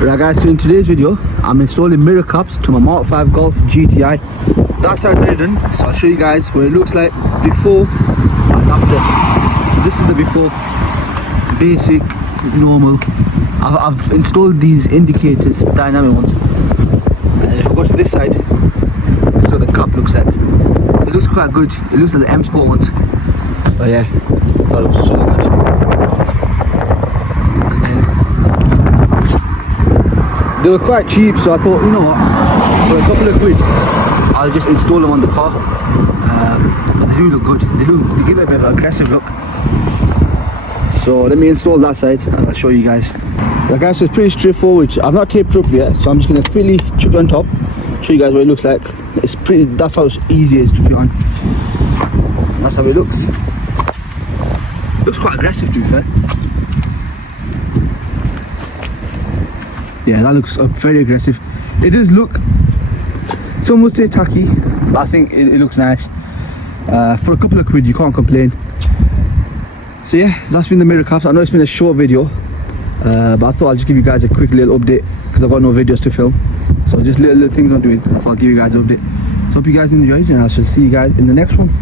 Right guys, so in today's video I'm installing mirror cups to my Mark 5 Golf GTI. That side's already done, so I'll show you guys what it looks like before and after. This is the before, basic, normal. I've installed these indicators, dynamic ones. And if I go to this side, this is what the cup looks like. It looks quite good, it looks like the M Sport ones. But yeah, that looks so good. They were quite cheap, so I thought, you know what, for a couple of quid, I'll just install them on the car. But they do look good. They give it a bit of an aggressive look. So let me install that side and I'll show you guys. Yeah guys, so it's pretty straightforward. I've not taped it up yet, so I'm just gonna quickly chip it on top, show you guys what it looks like. It's pretty. That's how easy it is to fit on. That's how it looks. Looks quite aggressive, to be fair. Yeah, that looks very aggressive. It does look, some would say tacky, but I think it looks nice. For a couple of quid, you can't complain. So yeah, that's been the mirror cups. I know it's been a short video, but I thought I'd just give you guys a quick little update because I've got no videos to film. So just little things I'm doing. I thought I'd give you guys an update. So hope you guys enjoyed, and I shall see you guys in the next one.